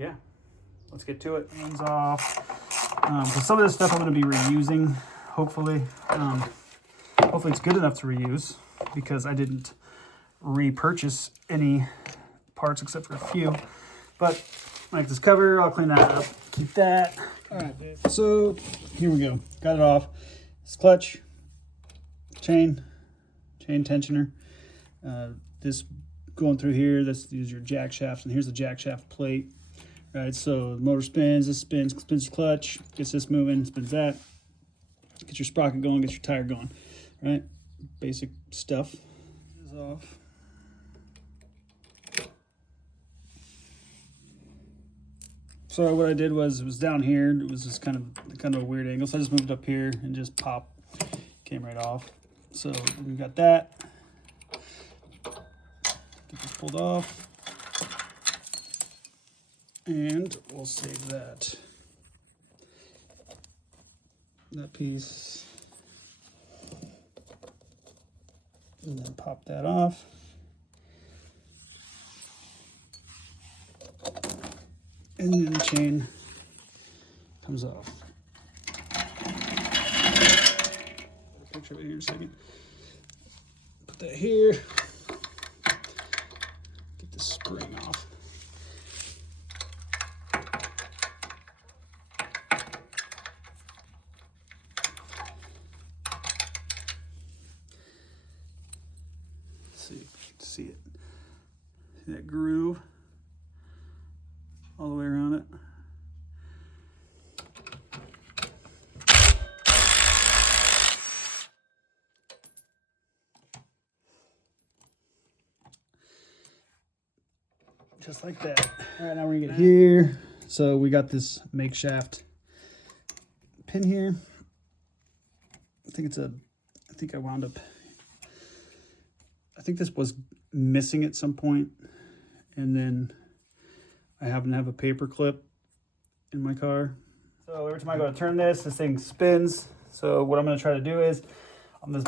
yeah, let's get to it. Hands off. So some of this stuff I'm going to be reusing, hopefully. Hopefully it's good enough to reuse because I didn't repurchase any parts except for a few. But like this cover, I'll clean that up. Keep that. All right, so here we go. Got it off. This clutch, chain tensioner. This going through here, these are your jack shafts, and here's the jack shaft plate. Right, so the motor spins, this spins your clutch, gets this moving, spins that, gets your sprocket going, gets your tire going. Right, basic stuff. This is off. So what I did was, it was down here, it was just kind of a weird angle, so I just moved up here and just pop, came right off. So we got that. Get this pulled off. And we'll save that piece. And then pop that off. And then the chain comes off. Picture of it here in a second. Put that here. Get the spring off. See it. See that groove all the way around it. Just like that. All right, now we're gonna get here. So we got this makeshift pin here. I think I wound up, I think this was missing at some point, and then I happen to have a paper clip in my car. So every time I go to turn this thing spins. So what I'm going to try to do is, on this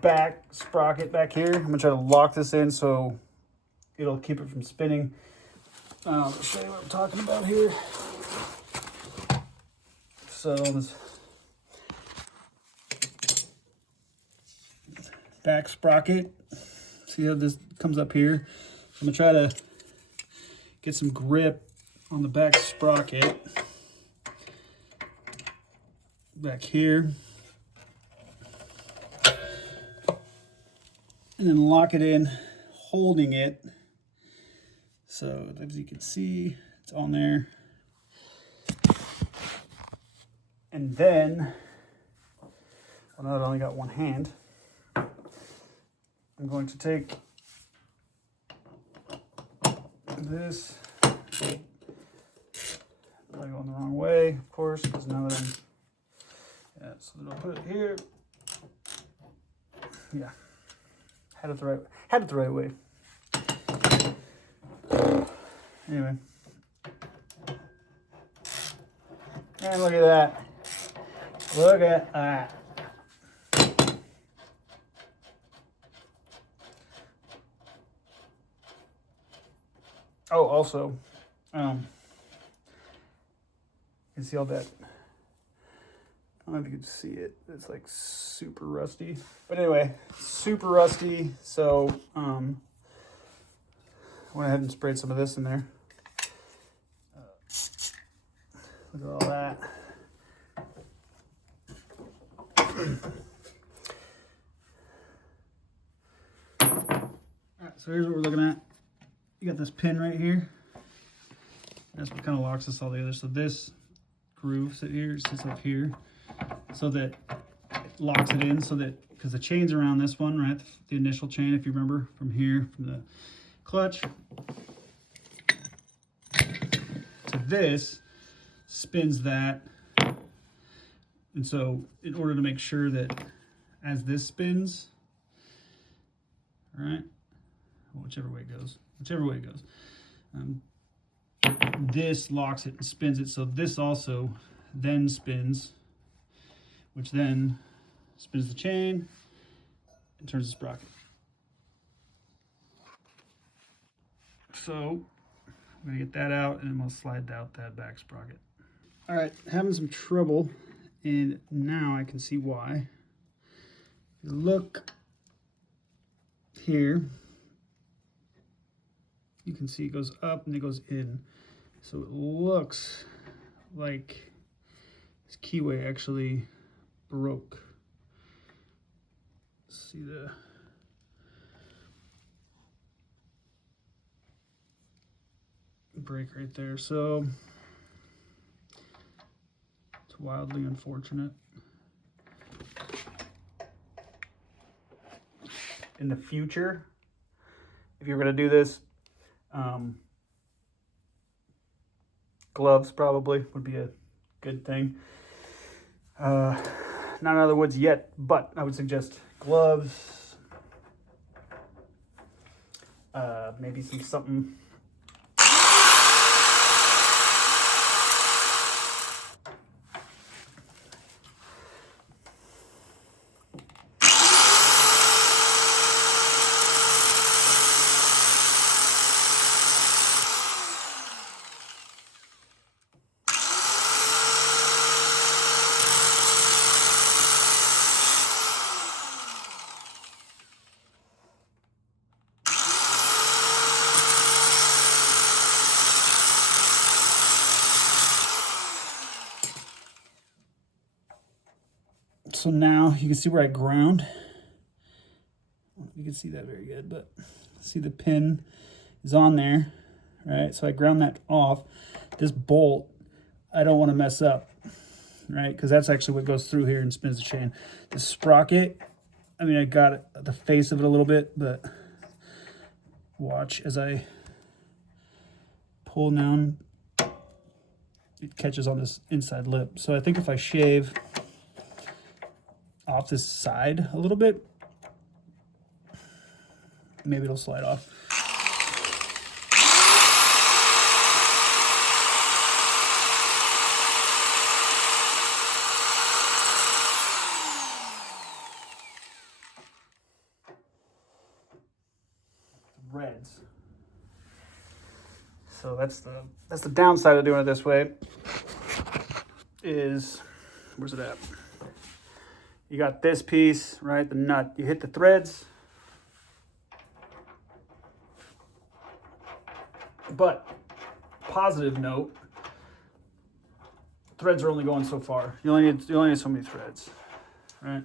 back sprocket back here, I'm going to try to lock this in so it'll keep it from spinning. I'll show you what I'm talking about here. So this back sprocket, see how this comes up here? I'm gonna try to get some grip on the back sprocket back here, and then lock it in, holding it. So as you can see, it's on there. And then, well, now that I only got one hand, I'm going to take this, I'm going the wrong way, of course, because now that so then I'll put it here. Yeah, had it the right way. Anyway, and look at that. Look at that. Oh, also, you can see all that. I don't know if you can see it. It's like super rusty. But anyway, super rusty. So, I went ahead and sprayed some of this in there. Look at all that. Alright, so here's what we're looking at. You got this pin right here. That's what kind of locks us all together. So this groove sits up here, so that it locks it in, so that, because the chain's around this one, right? The initial chain, if you remember, from here, from the clutch to this, spins that. And so in order to make sure that as this spins, all right, whichever way it goes, this locks it and spins it. So this also then spins, which then spins the chain and turns the sprocket. So I'm gonna get that out and then we'll slide out that back sprocket. All right, having some trouble, and now I can see why. Look here, you can see it goes up and it goes in. So it looks like this keyway actually broke. See the break right there. So it's wildly unfortunate. In the future, if you're going to do this, gloves probably would be a good thing. Not out of the woods yet, but I would suggest gloves, maybe something. So now you can see where I ground. You can see that very good, but see the pin is on there, right? So I ground that off. This bolt, I don't want to mess up, right? Because that's actually what goes through here and spins the chain. The sprocket, I mean, I got the face of it a little bit, but watch as I pull down, it catches on this inside lip. So I think if I shave off this side a little bit, maybe it'll slide off. Threads. So that's the downside of doing it this way. Is where's it at? You got this piece, right? The nut. You hit the threads. But positive note, threads are only going so far. You only need so many threads, right?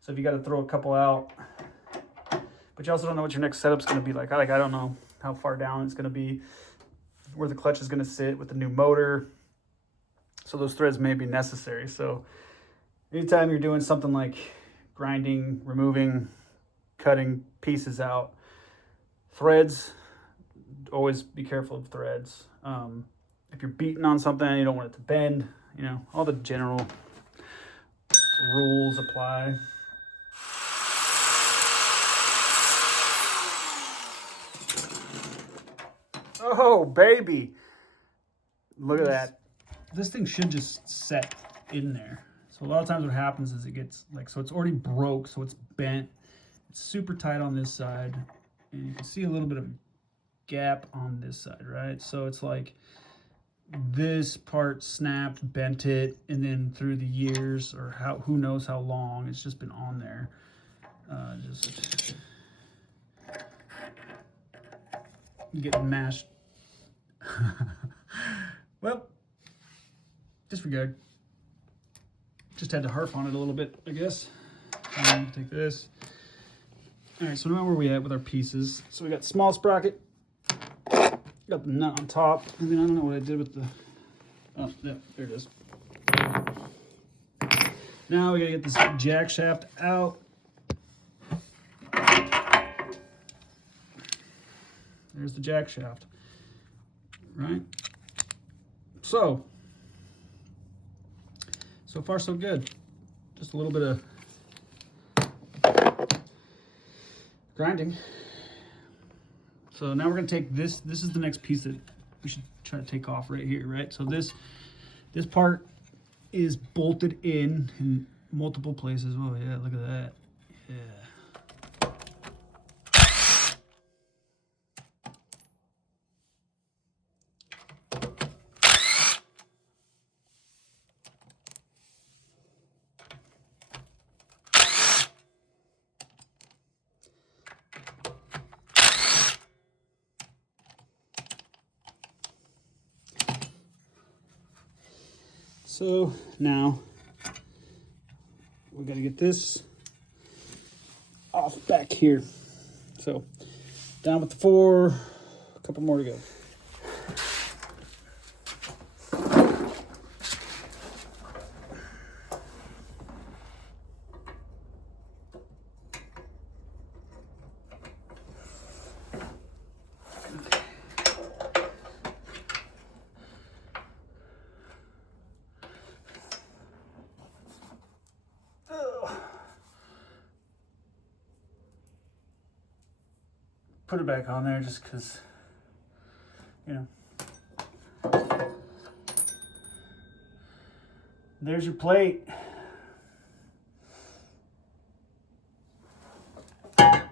So if you got to throw a couple out, but you also don't know what your next setup's going to be like. I don't know how far down it's going to be, where the clutch is going to sit with the new motor. So those threads may be necessary. So anytime you're doing something like grinding, removing, cutting pieces out, threads, always be careful of threads. If you're beating on something, you don't want it to bend. You know, all the general rules apply. Oh, baby. Look at that. This thing should just set in there. So a lot of times what happens is it gets like, so it's already broke, so it's bent. It's super tight on this side. And you can see a little bit of gap on this side, right? So it's like this part snapped, bent it, and then through the years, or who knows how long, it's just been on there. Just getting mashed. Well, disregard. Just had to harp on it a little bit, I guess. Take this. All right, so now where are we at with our pieces? So we got small sprocket, got the nut on top, and then I don't know what I did with the, oh, yeah, there it is. Now we gotta get this jack shaft out. There's the jack shaft, right? So far so good. Just a little bit of grinding. So now we're gonna take this. This is the next piece that we should try to take off right here, right? So this part is bolted in multiple places. Oh yeah, look at that. Yeah. So now we got to get this off back here. So down with the 4, a couple more to go. Put it back on there just because, you know. There's your plate. So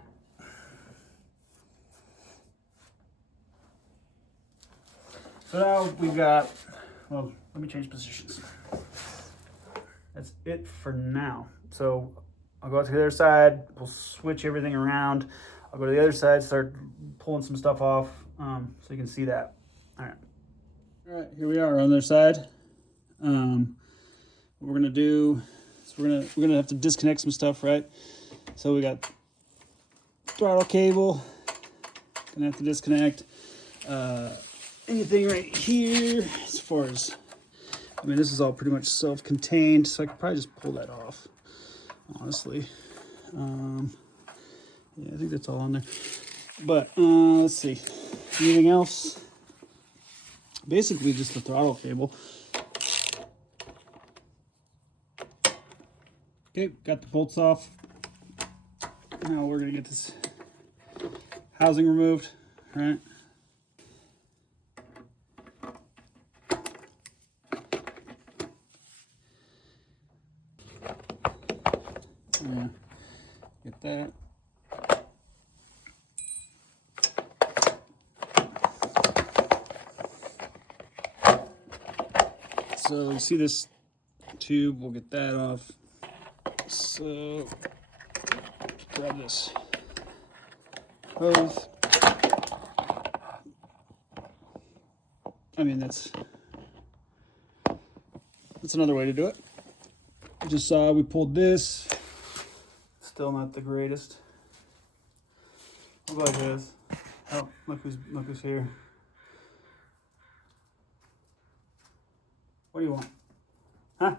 now we've got, well, let me change positions. That's it for now. So I'll go out to the other side, we'll switch everything around. I'll go to the other side, start pulling some stuff off, so you can see that. All right, here we are on the other side. What we're gonna do is we're gonna have to disconnect some stuff, right? So we got throttle cable, gonna have to disconnect anything right here as far as, I mean, this is all pretty much self-contained, so I could probably just pull that off, honestly. Yeah, I think that's all on there. But let's see. Anything else? Basically just the throttle cable. Okay, got the bolts off. Now we're gonna get this housing removed, all right? Yeah, get that. So you see this tube, we'll get that off. So grab this hose. I mean, that's another way to do it. You just saw we pulled this. Still not the greatest. We'll go like this. Oh, look who's here. What do you want? Huh?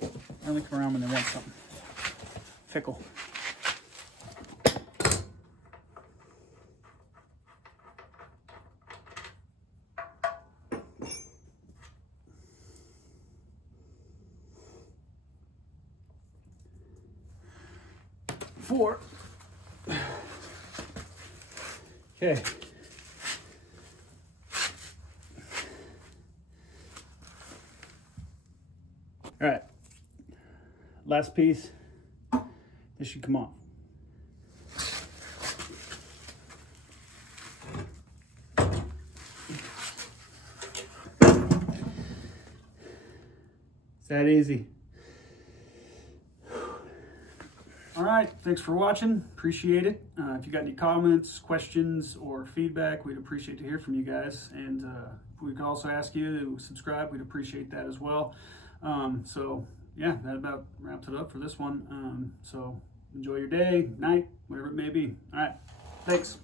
I only come around when they want something. Fickle. Four. Okay. All right, last piece, this should come off. It's that easy. All right, thanks for watching, appreciate it. If you got any comments, questions, or feedback, we'd appreciate to hear from you guys. And we could also ask you to subscribe, we'd appreciate that as well. So yeah, that about wraps it up for this one. So enjoy your day, night, whatever it may be. All right, thanks.